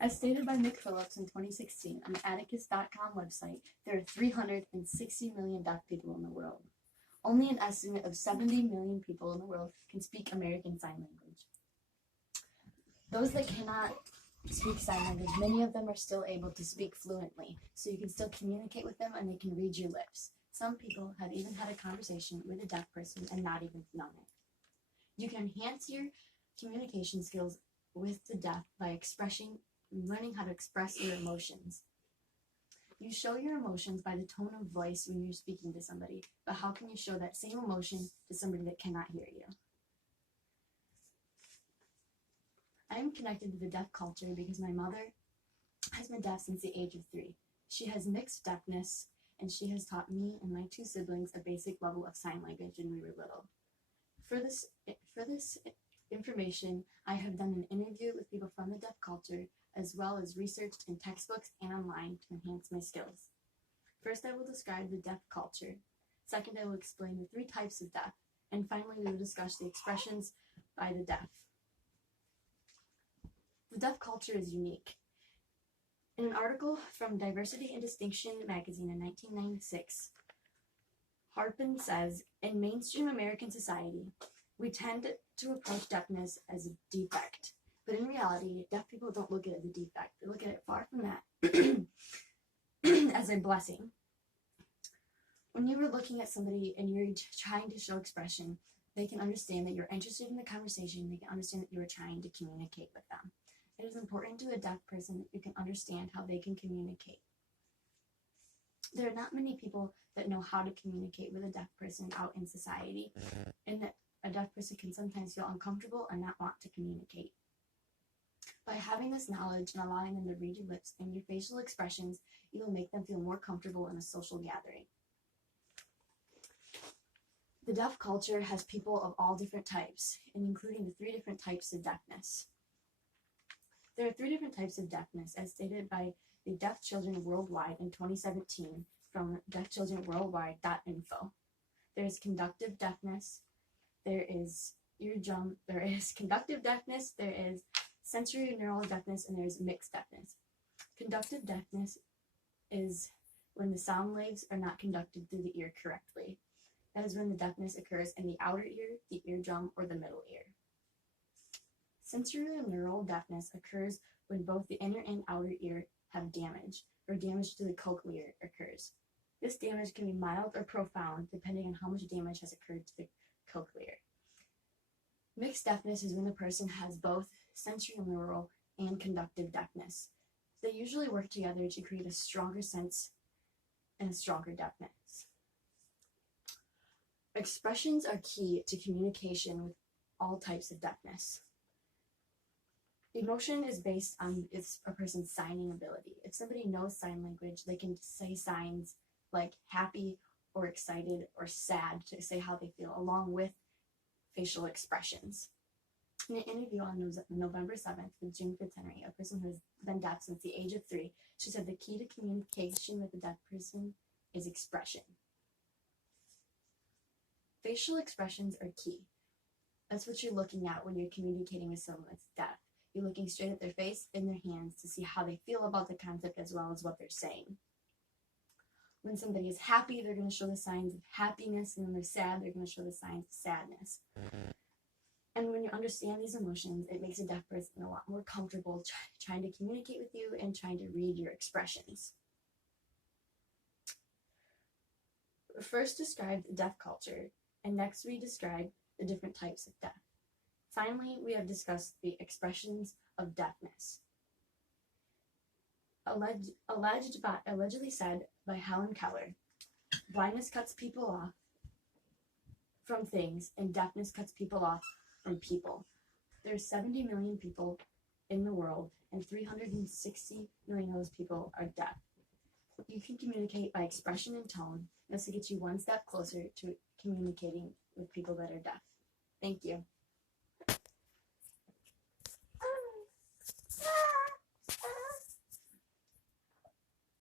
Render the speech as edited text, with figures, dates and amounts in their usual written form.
As stated by Nick Phillips in 2016 on the Atticus.com website, there are 360 million deaf people in the world. Only an estimate of 70 million people in the world can speak American Sign Language. Those that cannot speak sign language, many of them are still able to speak fluently, so you can still communicate with them and they can read your lips. Some people have even had a conversation with a deaf person and not even known it. You can enhance your communication skills with the deaf by learning how to express your emotions. You show your emotions by the tone of voice when you're speaking to somebody, but how can you show that same emotion to somebody that cannot hear you? I am connected to the deaf culture because my mother has been deaf since the age of 3. She has mixed deafness, and she has taught me and my 2 siblings a basic level of sign language when we were little. For this information, I have done an interview with people from the deaf culture, as well as researched in textbooks and online to enhance my skills. First, I will describe the deaf culture. Second, I will explain the 3 types of deaf. And finally, we will discuss the expressions by the deaf. The deaf culture is unique. In an article from Diversity and Distinction magazine in 1996, Harpen says, in mainstream American society, we tend to approach deafness as a defect. But in reality, deaf people don't look at it as a defect. They look at it far from that as a blessing. When you are looking at somebody and you're trying to show expression, they can understand that you're interested in the conversation. They can understand that you are trying to communicate with them. It is important to a deaf person that you can understand how they can communicate. There are not many people that know how to communicate with a deaf person out in society, and that a deaf person can sometimes feel uncomfortable and not want to communicate. By having this knowledge and allowing them to read your lips and your facial expressions, you will make them feel more comfortable in a social gathering. The deaf culture has people of all different types, and including the 3 different types of deafness. There are 3 different types of deafness, as stated by the Deaf Children Worldwide in 2017 from deafchildrenworldwide.info. There is conductive deafness, there is eardrum, there is conductive deafness, there is sensory neural deafness, and there is mixed deafness. Conductive deafness is when the sound waves are not conducted through the ear correctly. That is when the deafness occurs in the outer ear, the eardrum, or the middle ear. Sensory neural deafness occurs when both the inner and outer ear have damage, or damage to the cochlear occurs. This damage can be mild or profound depending on how much damage has occurred to the cochlear. Mixed deafness is when the person has both sensory neural and conductive deafness. They usually work together to create a stronger sense and a stronger deafness. Expressions are key to communication with all types of deafness. Emotion is based on a person's signing ability. If somebody knows sign language, they can say signs like happy or excited or sad to say how they feel, along with facial expressions. In an interview on November 7th with June Fitzhenry, a person who has been deaf since the age of 3, she said the key to communication with a deaf person is expression. Facial expressions are key. That's what you're looking at when you're communicating with someone that's deaf. You're looking straight at their face and their hands to see how they feel about the concept as well as what they're saying. When somebody is happy, they're going to show the signs of happiness, and when they're sad, they're going to show the signs of sadness. And when you understand these emotions, it makes a deaf person a lot more comfortable trying to communicate with you and trying to read your expressions. We first described the deaf culture, and next we describe the different types of deaf. Finally, we have discussed the expressions of deafness. Allegedly said by Helen Keller, blindness cuts people off from things, and deafness cuts people off from people. There are 70 million people in the world, and 360 million of those people are deaf. You can communicate by expression and tone. This will get you one step closer to communicating with people that are deaf. Thank you.